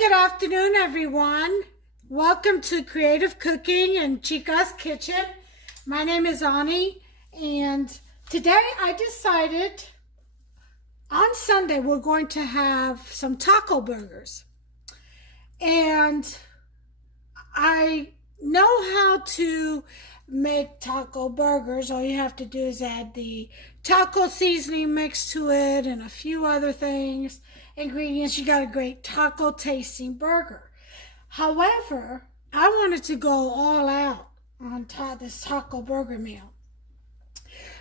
Good afternoon, everyone. Welcome to Creative Cooking and Chica's Kitchen. My name is Ani, and today I decided on Sunday we're going to have some taco burgers. And I know how to make taco burgers. All you have to do is add the taco seasoning mix to it and a few other things. Ingredients, you got a great taco tasting burger. However, I wanted to go all out on this taco burger meal.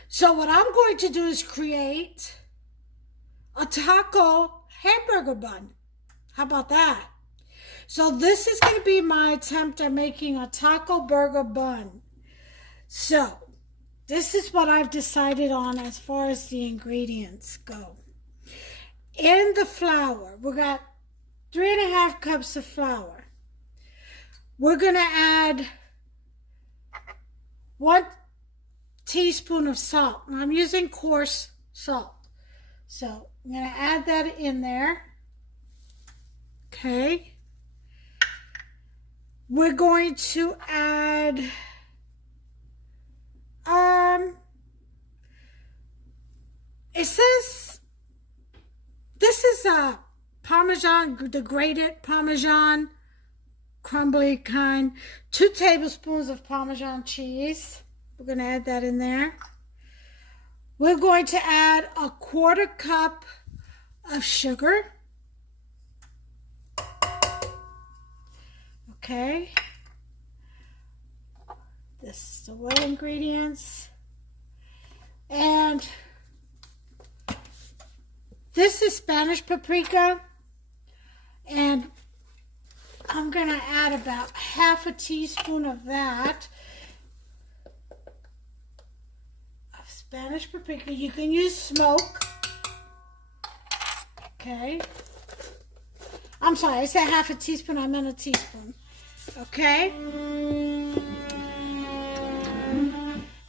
So what I'm going to do is create a taco hamburger bun. How about that? So this is going to be my attempt at making a taco burger bun. So this is what I've decided on as far as the ingredients go. In the flour, we got 3.5 cups of flour. We're going to add 1 teaspoon of salt. And I'm using coarse salt. So I'm going to add that in there. Okay. We're going to add it says this is a Parmesan, the grated Parmesan, crumbly kind. 2 tablespoons of Parmesan cheese. We're going to add that in there. We're going to add 1/4 cup of sugar. Okay. This is the wet ingredients. And this is Spanish paprika, and I'm going to add about 1/2 teaspoon of that. Of Spanish paprika. You can use smoke. Okay. I'm sorry, I said 1/2 teaspoon, I meant a teaspoon. Okay.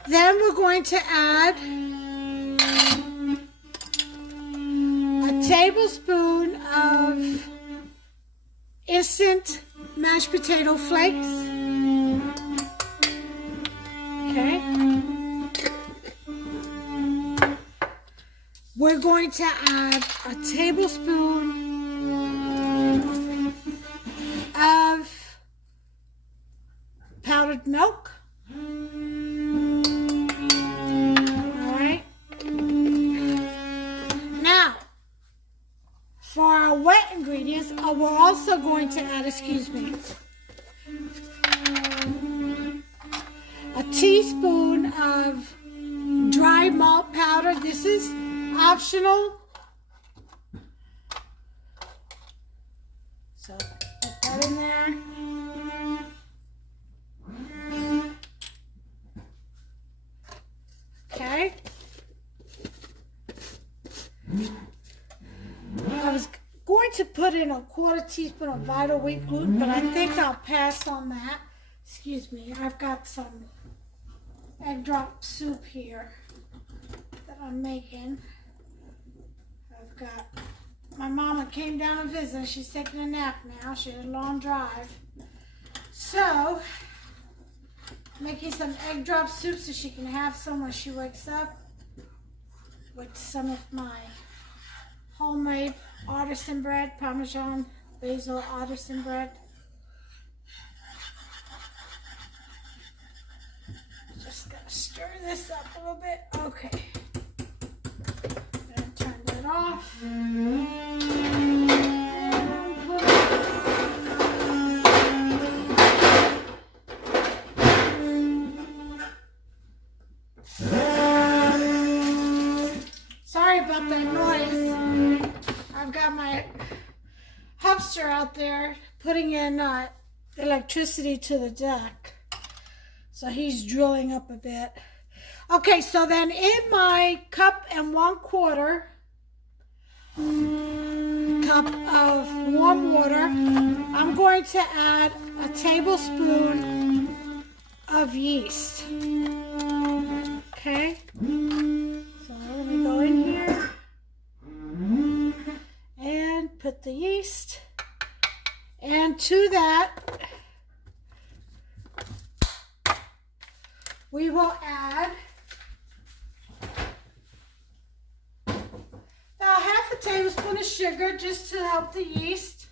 Then we're going to add a tablespoon of instant mashed potato flakes. Okay. We're going to add a tablespoon of powdered milk. For our wet ingredients, we're also going to add, a teaspoon of dry malt powder. This is optional. So put that in there. Okay. I was going to put in 1/4 teaspoon of vital wheat gluten, but I think I'll pass on that. Excuse me, I've got some egg drop soup here that I'm making. I've got, my mama came down to visit. She's taking a nap now. She had a long drive. So, making some egg drop soup so she can have some when she wakes up with some of my homemade artisan bread, Parmesan basil artisan bread. Just gotta stir this up a little bit. Okay. Gonna turn that off. Sorry about that noise. I've got my hamster out there putting in electricity to the deck. So he's drilling up a bit. Okay, so then in my 1.25 cup of warm water, I'm going to add a tablespoon of yeast. Okay. So let me go in here and put the yeast to that, we will add about half a tablespoon of sugar just to help the yeast.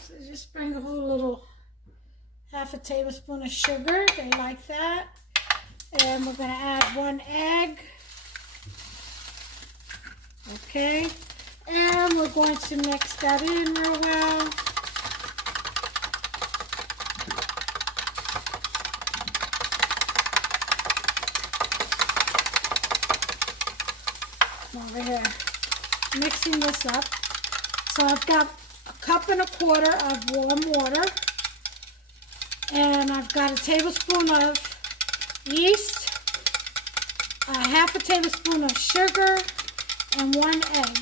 So just bring a whole little half a tablespoon of sugar. They like that. And we're going to add 1 egg. Okay. And we're going to mix that in real well. Over here, mixing this up. So I've got 1.25 cups of warm water, and I've got a tablespoon of yeast, half a tablespoon of sugar, and 1 egg.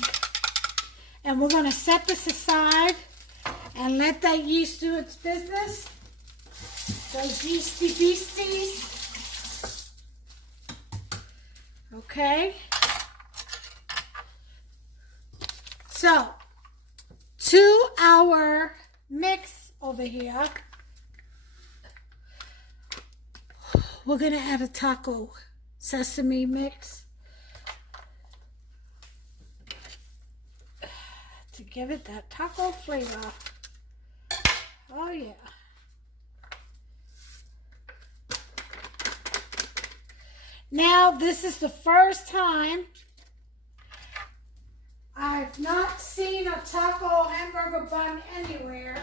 And we're going to set this aside and let that yeast do its business. Those yeasty beasties. Okay. So, to our mix over here, we're going to add a taco sesame mix to give it that taco flavor. Oh yeah. Now, this is the first time I've not seen a taco hamburger bun anywhere,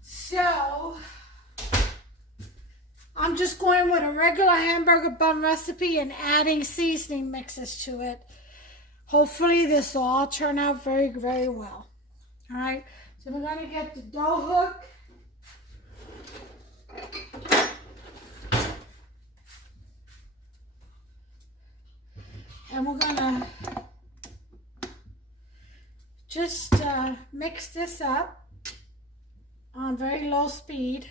so I'm just going with a regular hamburger bun recipe and adding seasoning mixes to it. Hopefully this will all turn out very, very well. All right, so we're going to get the dough hook. And we're going to just mix this up on very low speed.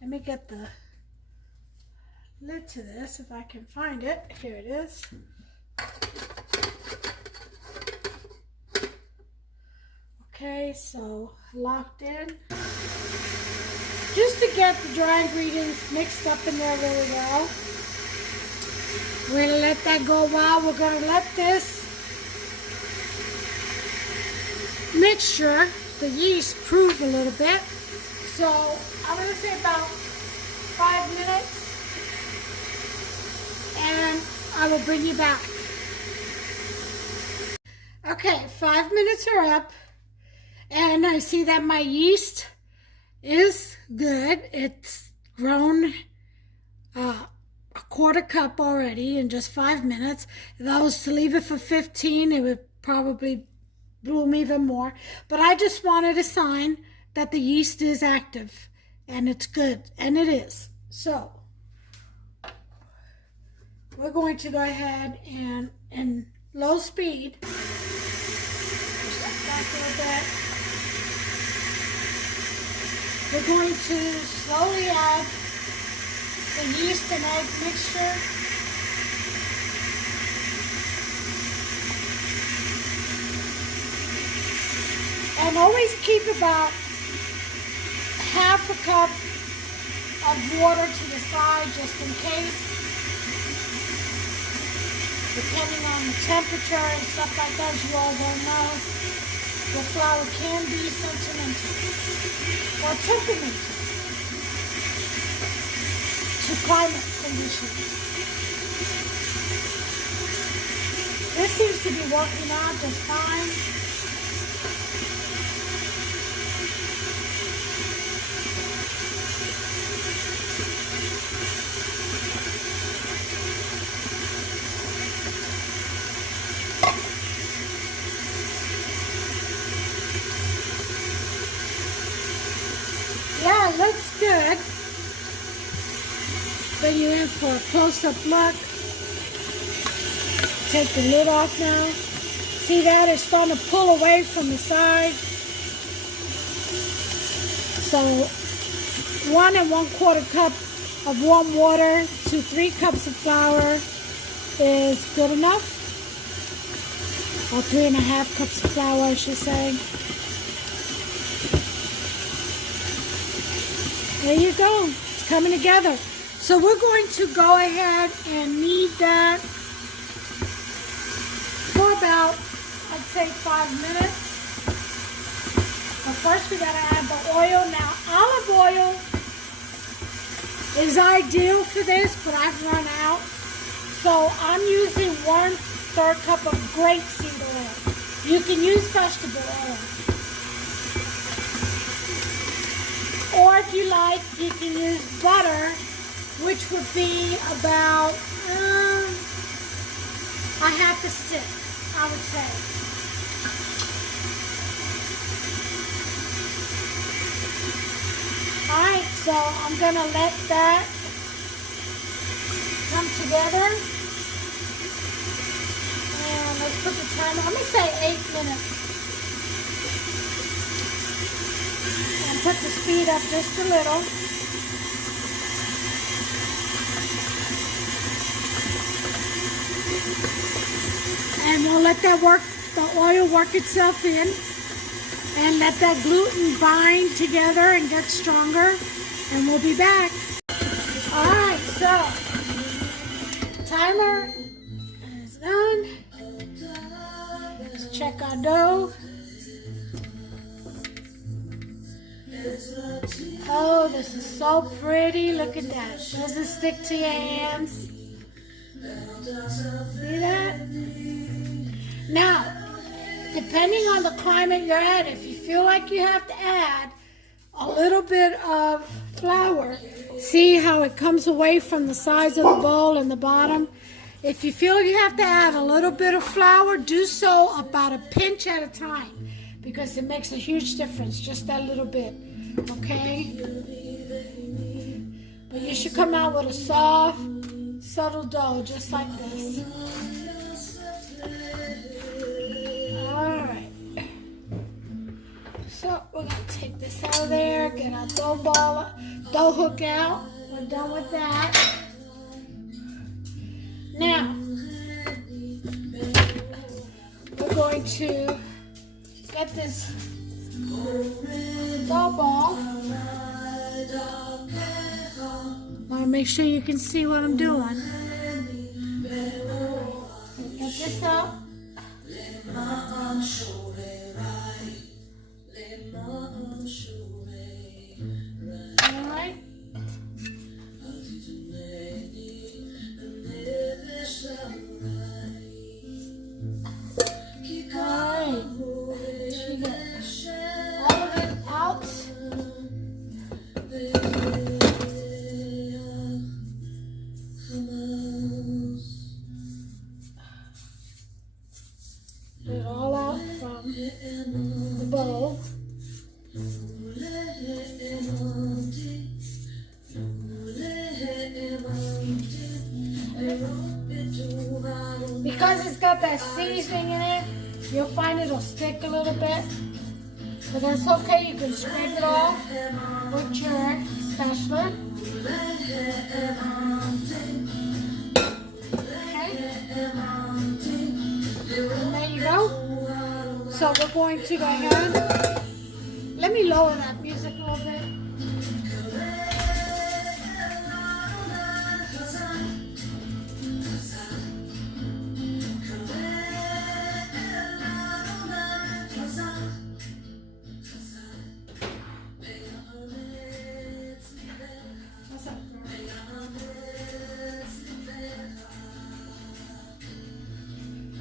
Let me get the lid to this if I can find it. Here it is. Okay, so locked in. Just to get the dry ingredients mixed up in there really well. We're going to let that go a while. We're going to let this mixture, the yeast, prove a little bit. So I'm going to say about 5 minutes, and I will bring you back. Okay, 5 minutes are up, and I see that my yeast is good. It's grown a 1/4 cup already in just 5 minutes. If I was to leave it for 15, it would probably bloom even more. But I just wanted a sign that the yeast is active and it's good, and it is. So we're going to go ahead and in low speed, push that back a little bit. We're going to slowly add the yeast and egg mixture. And always keep about 1/2 cup of water to the side just in case, depending on the temperature and stuff like that. As you all don't know, the flour can be sentimental or temperamental to climate conditions. This seems to be working out just fine. Yeah, it looks good. Bring you in for a close-up look. Take the lid off now. See that? It's starting to pull away from the side. So 1 1/4 cup of warm water to 3 cups of flour is good enough. or 3½ cups of flour, I should say. There you go. It's coming together. So we're going to go ahead and knead that for about, I'd say, 5 minutes. But first we gotta add the oil. Now, olive oil is ideal for this, but I've run out. So I'm using 1/3 cup of grapeseed oil. You can use vegetable oil. Or if you like, you can use butter, which would be about ½ a stick, I would say. Alright, so I'm going to let that come together. And let's put the timer, I'm going to say 8 minutes. And put the speed up just a little. And we'll let that work, the oil work itself in. And let that gluten bind together and get stronger. And we'll be back. Alright, so timer is done. Let's check our dough. Oh, this is so pretty. Look at that. Doesn't stick to your hands. See that? Now, depending on the climate you're at, if you feel like you have to add a little bit of flour, see how it comes away from the sides of the bowl and the bottom? If you feel you have to add a little bit of flour, do so about a pinch at a time, because it makes a huge difference, just that little bit, okay? But you should come out with a soft, subtle dough, just like this. Alright. So we're going to take this out of there, get our dough hook out. We're done with that. Now, we're going to get this dough ball. Want to make sure you can see what I'm doing. Get this out. Alright. Alright. She got all of it out. Get it all out from the bowl. Because it's got that seasoning in it, you'll find it'll stick a little bit. But that's okay, you can scrape it off with your spatula. Okay. And there you go. So we're going to go ahead. Let me lower that music a little bit.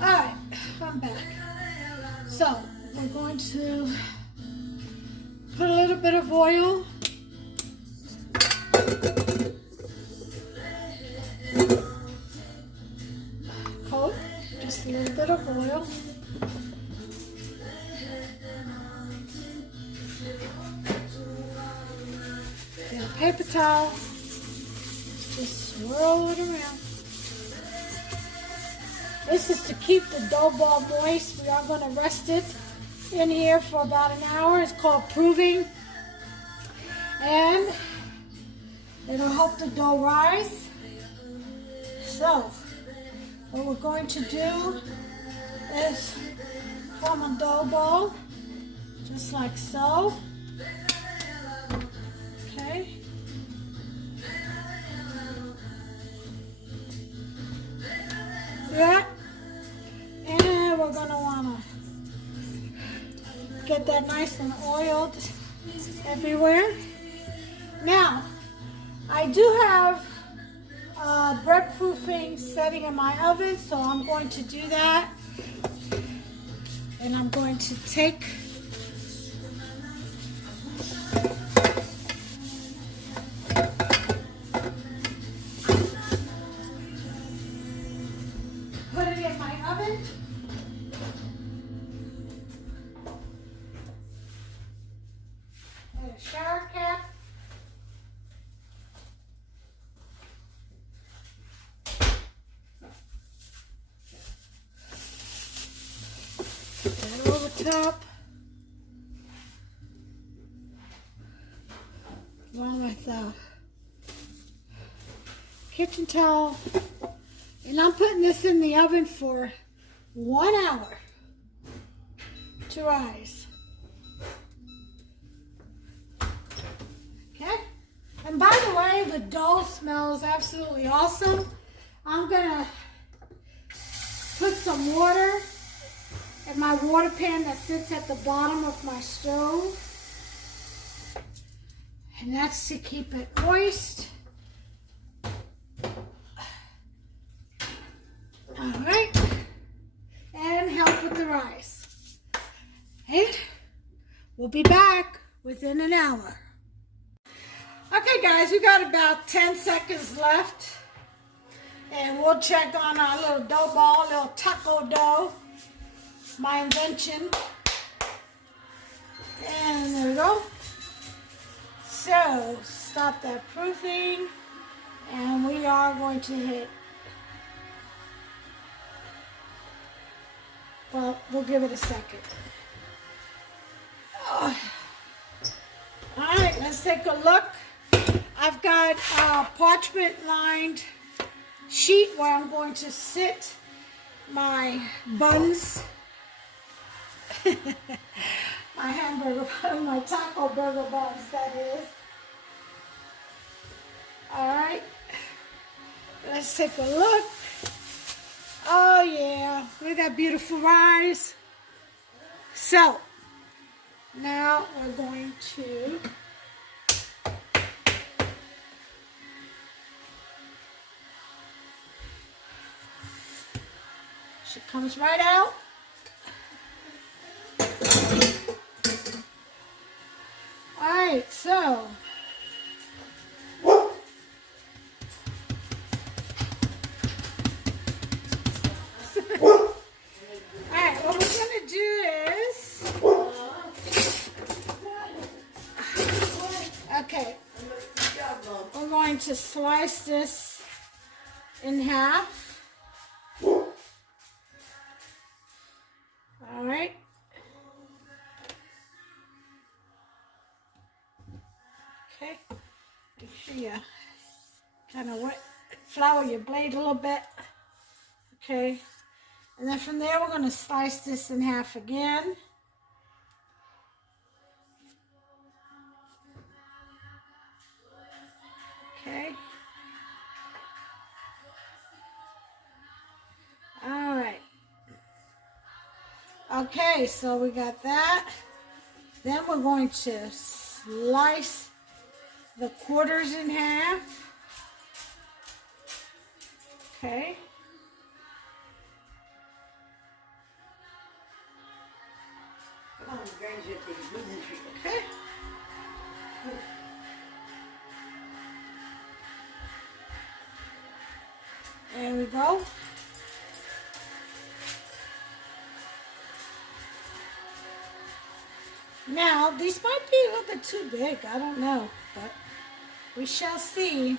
Alright, I'm back. So, we're going to put a little bit of oil. Coat, just a little bit of oil. Get a paper towel. Just swirl it around. This is to keep the dough ball moist. We are going to rest it in here for about an hour. It's called proving. And it'll help the dough rise. So, what we're going to do this from a dough ball, just like so. Okay. Yeah. And we're gonna wanna get that nice and oiled everywhere. Now, I do have bread proofing setting in my oven, so I'm going to do that. And I'm going to take put it in my oven. And a shower cap. That over top. Along with the kitchen towel. And I'm putting this in the oven for 1 hour to rise. Okay? And by the way, the dough smells absolutely awesome. I'm gonna put some water in my water pan that sits at the bottom of my stove. And that's to keep it moist. All right. And help with the rice. And we'll be back within an hour. Okay guys, we got about 10 seconds left. And we'll check on our little dough ball, little taco dough. My invention. And there we go. So, stop that proofing. And we are going to hit, well, we'll give it a second. Oh. Alright, let's take a look. I've got a parchment lined sheet where I'm going to sit my buns. My hamburger, my taco burger buns, that is. Alright, let's take a look. Oh yeah, look at that beautiful rice. So, now we're going to she comes right out. Alright, so alright, what we're gonna do is okay, we're going to slice this in half. Alright. Okay, make sure you kind of flour your blade a little bit. Okay, and then from there we're going to slice this in half again. Okay. All right. Okay, so we got that. Then we're going to slice the quarters in half. Okay. Okay. There we go. Now, these might be a little bit too big. I don't know, but we shall see.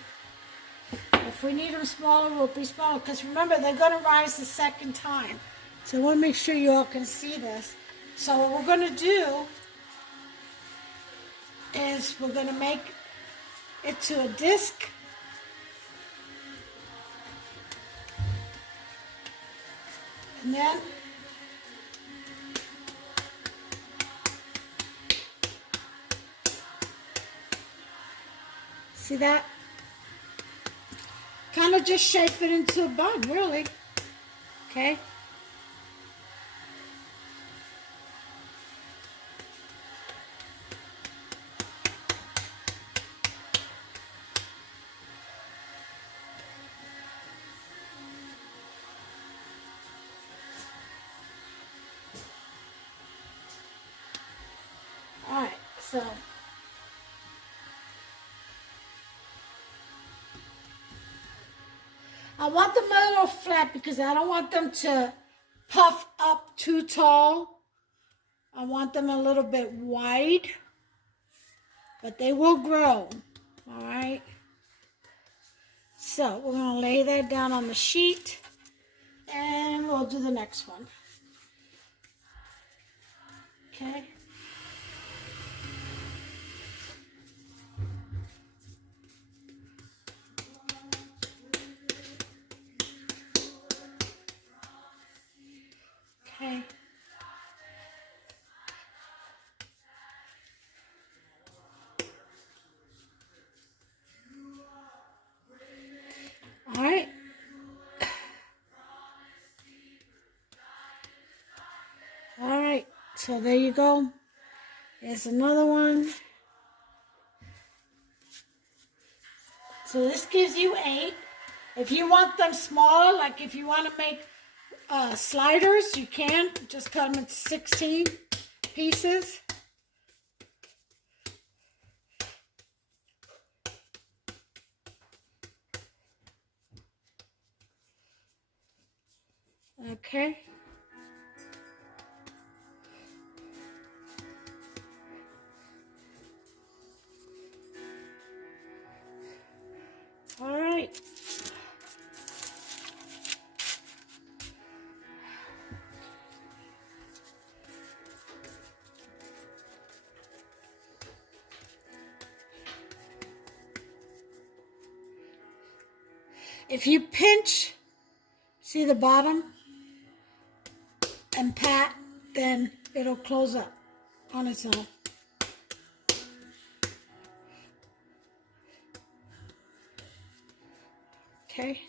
If we need them smaller, we'll be smaller. Because remember, they're going to rise the second time. So I want to make sure you all can see this. So what we're going to do is we're going to make it to a disc. And then See that? Kind of just shape it into a bun, really. Okay. All right, so I want them a little flat because I don't want them to puff up too tall. I want them a little bit wide, but they will grow. All right. So we're going to lay that down on the sheet, and we'll do the next one. Okay. Okay. All right. All right. So there you go. There's another one. So this gives you 8. If you want them smaller, like if you want to make sliders, you can. Just cut them into 16 pieces. Okay. All right. If you pinch, see the bottom, and pat, then it'll close up on its own. Okay.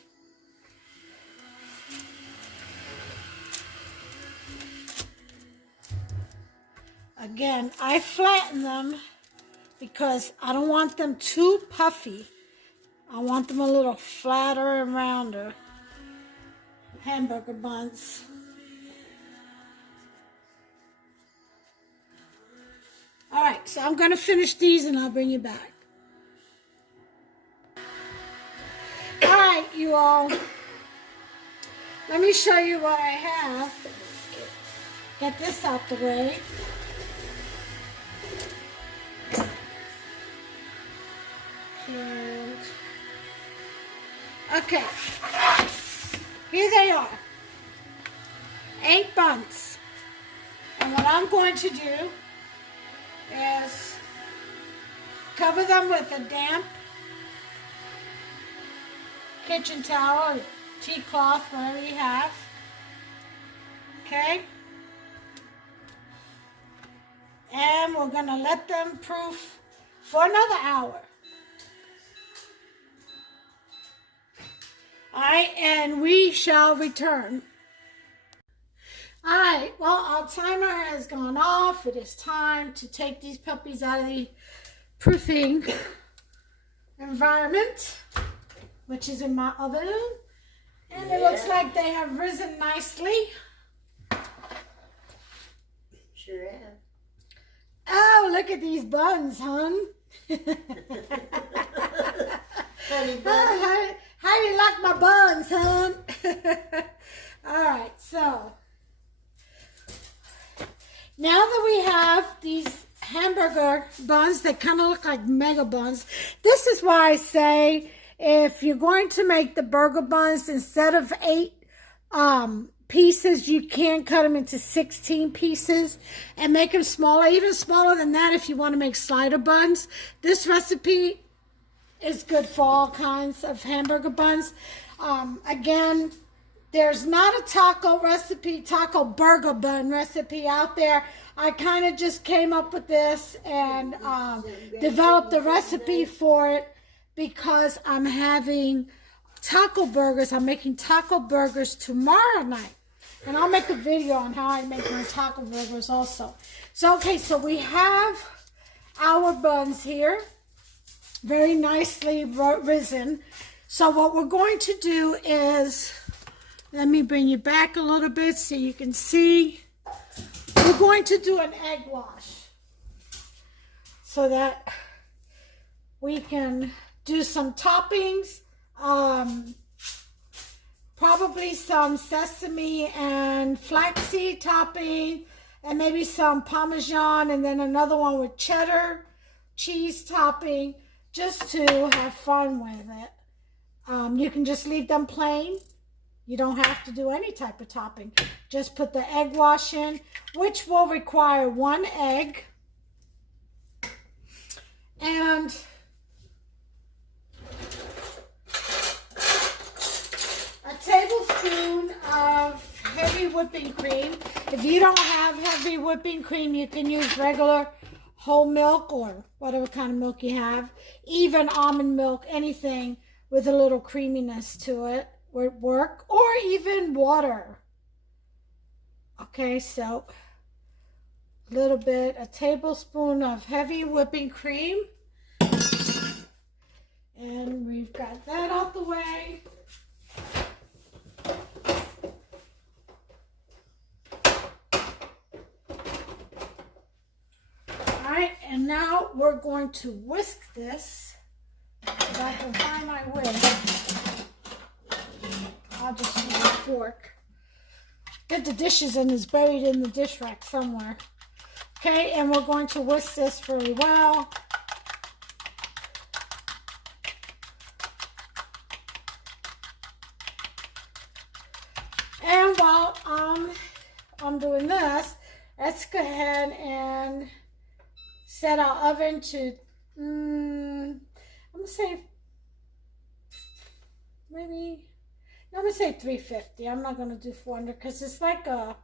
Again, I flatten them because I don't want them too puffy. I want them a little flatter and rounder. Hamburger buns. All right, so I'm going to finish these and I'll bring you back. All right, you all. Let me show you what I have. Get this out the way. And okay, here they are. 8 buns. And what I'm going to do is cover them with a damp kitchen towel or tea cloth, whatever you have. Okay? And we're going to let them proof for another hour. Alright, and we shall return. Alright, well, our timer has gone off. It is time to take these puppies out of the proofing environment, which is in my oven. And it looks like they have risen nicely. Sure have. Oh, look at these buns, hon. Honey bun. How do you like my buns, hon? Alright, so now that we have these hamburger buns that kind of look like mega buns, this is why I say if you're going to make the burger buns, instead of 8 pieces, you can cut them into 16 pieces and make them smaller, even smaller than that if you want to make slider buns. This recipe is good for all kinds of hamburger buns. Again, there's not a taco burger bun recipe out there. I kind of just came up with this and developed a recipe for it because I'm having taco burgers. I'm making taco burgers tomorrow night. And I'll make a video on how I make my taco burgers also. So, okay, so we have our buns here. Very nicely risen. So what we're going to do is, let me bring you back a little bit so you can see. We're going to do an egg wash so that we can do some toppings. Probably some sesame and flaxseed topping, and maybe some Parmesan, and then another one with cheddar cheese topping, just to have fun with it. You can just leave them plain. You don't have to do any type of topping. Just put the egg wash in, which will require 1 egg. And a tablespoon of heavy whipping cream. If you don't have heavy whipping cream, you can use regular whole milk or whatever kind of milk you have. Even almond milk, anything with a little creaminess to it would work. Or even water. Okay, so a tablespoon of heavy whipping cream. And we've got that out the way. Alright, and now we're going to whisk this. If I can find my whisk, I'll just use a fork. Get the dishes in, it's buried in the dish rack somewhere. Okay, and we're going to whisk this very well. And while I'm doing this, let's go ahead and set our oven to, I'm going to say, maybe, I'm going to say 350. I'm not going to do 400 because it's like a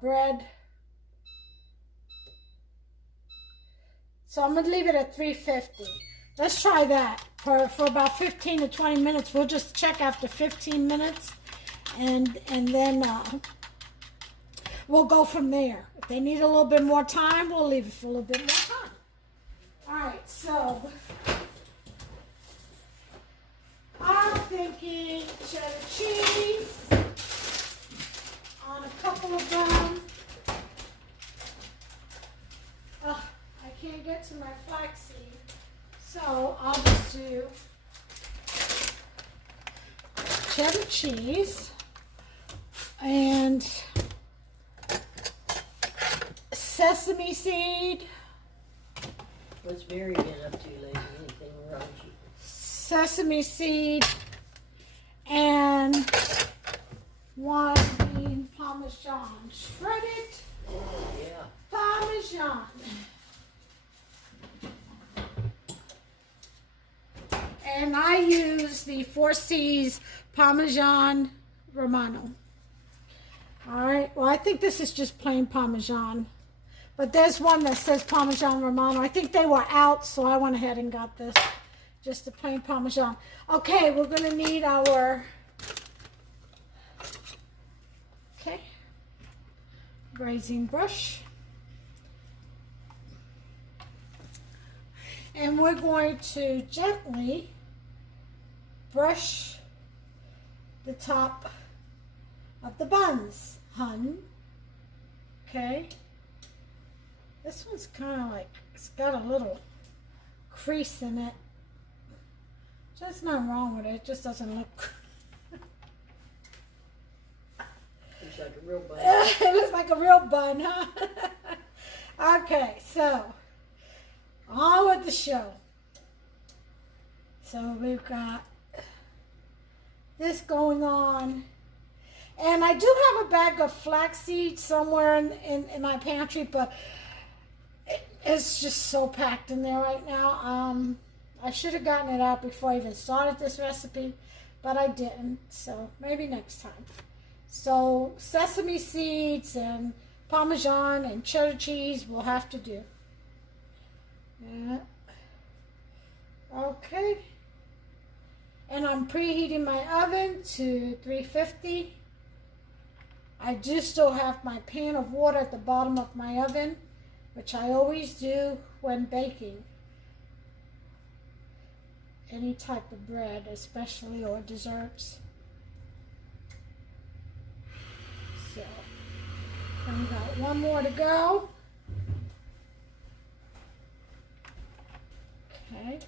bread. So I'm going to leave it at 350. Let's try that for about 15 to 20 minutes. We'll just check after 15 minutes. And then we'll go from there. If they need a little bit more time, we'll leave it for a little bit more time. All right, so I'm thinking cheddar cheese on a couple of them. Oh, I can't get to my flaxseed, so I'll just do cheddar cheese and sesame seed. What's Mary been up to lately? Anything wrong? Sesame seed and 1 bean Parmesan. Shredded Yeah. Parmesan. And I use the 4C's Parmesan Romano. Alright, well I think this is just plain Parmesan. But there's one that says Parmesan Romano. I think they were out, so I went ahead and got this. Just the plain Parmesan. Okay, we're going to need our grazing brush. And we're going to gently brush the top of the buns, hun. Okay. This one's kind of like, it's got a little crease in it. There's nothing wrong with it. It just doesn't look. Looks like a real bun. It looks like a real bun, huh? Okay, so on with the show. So we've got this going on. And I do have a bag of flaxseed somewhere in my pantry, but it's just so packed in there right now. I should have gotten it out before I even started this recipe, but I didn't, so maybe next time. So sesame seeds and Parmesan and cheddar cheese will have to do. Yeah. Okay. And I'm preheating my oven to 350. I do still have my pan of water at the bottom of my oven, which I always do when baking any type of bread, especially or desserts. So, I've got one more to go. Okay.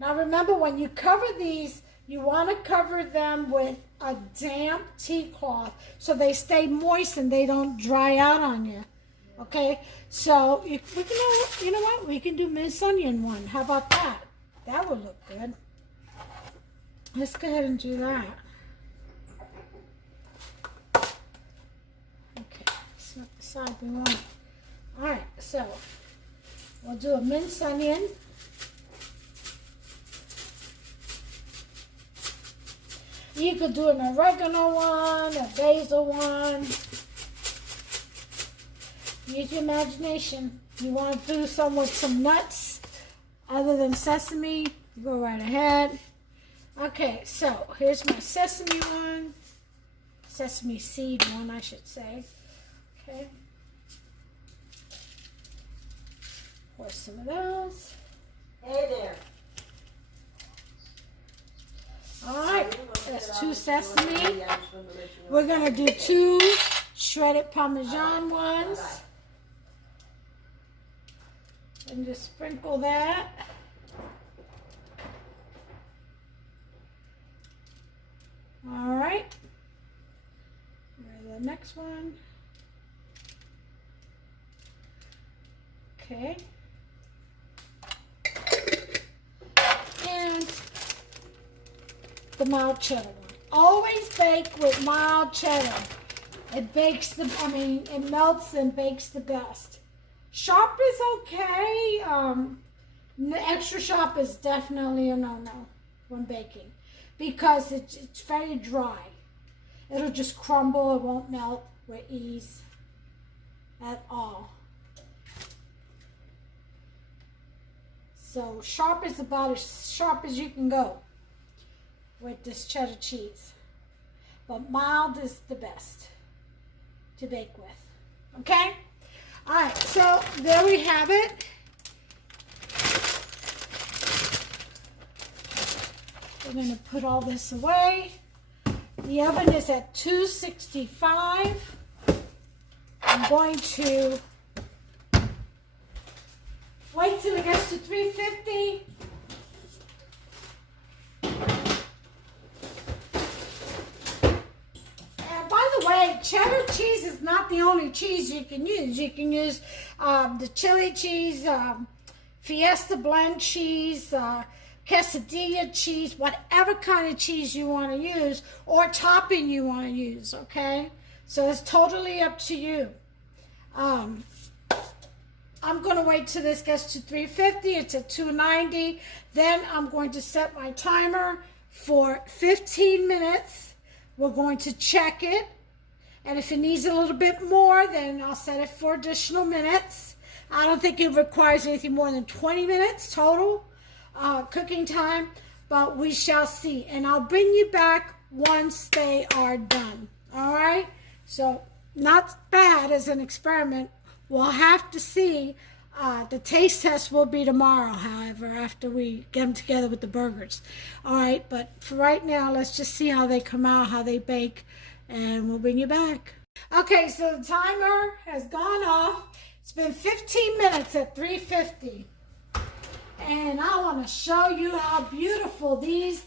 Now remember, when you cover these, you want to cover them with a damp tea cloth so they stay moist and they don't dry out on you. Okay, so we can, you know what? We can do minced onion one. How about that? That would look good. Let's go ahead and do that. Okay, that's not the side we want. All right, so we'll do a minced onion. You could do an oregano one, a basil one. Use your imagination. You want to do some with some nuts other than sesame, go right ahead. Okay, so here's my sesame one. Sesame seed one, I should say. Okay. Pour some of those. Hey there. All right, that's 2 sesame. We're gonna do 2 shredded Parmesan ones. And just sprinkle that. All right. The next one. Okay. And the mild cheddar one. Always bake with mild cheddar. It bakes the, it melts and bakes the best. Sharp is okay. Extra sharp is definitely a no-no when baking because it's very dry. It'll just crumble. It won't melt with ease at all. So sharp is about as sharp as you can go with this cheddar cheese. But mild is the best to bake with. Okay? All right, so there we have it. We're going to put all this away. The oven is at 265. I'm going to wait till it gets to 350. And by the way, cheddar cheese is not the only cheese you can use. You can use the chili cheese, Fiesta blend cheese, quesadilla cheese, whatever kind of cheese you want to use or topping you want to use, okay? So it's totally up to you. I'm going to wait till this gets to 350. It's at 290. Then I'm going to set my timer for 15 minutes. We're going to check it. And if it needs a little bit more, then I'll set it for additional minutes. I don't think it requires anything more than 20 minutes total cooking time, but we shall see. And I'll bring you back once they are done. All right? So not bad as an experiment. We'll have to see. The taste test will be tomorrow, however, after we get them together with the burgers. All right, but for right now, let's just see how they come out, how they bake, and we'll bring you back. Okay, so the timer has gone off. It's been 15 minutes at 350. And I want to show you how beautiful these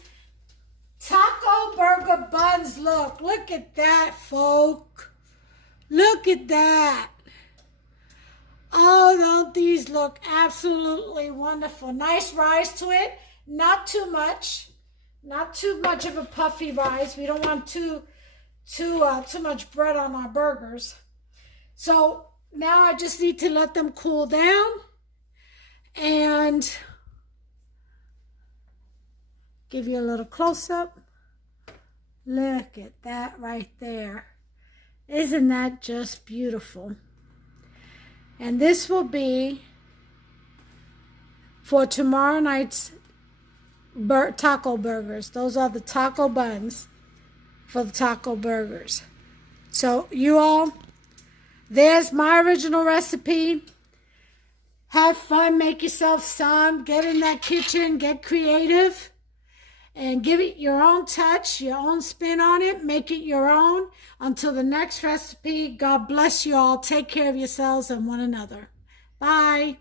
taco burger buns look. Look at that, folk. Look at that. Oh, don't these look absolutely wonderful. Nice rise to it. Not too much. Not too much of a puffy rise. We don't want too much bread on our burgers. So now I just need to let them cool down. And give you a little close-up. Look at that right there. Isn't that just beautiful? And this will be for tomorrow night's taco burgers. Those are the taco buns for the taco burgers. So you all, there's my original recipe. Have fun, make yourself some, get in that kitchen, get creative, and give it your own touch, your own spin on it, make it your own. Until the next recipe, God bless you all. Take care of yourselves and one another. Bye.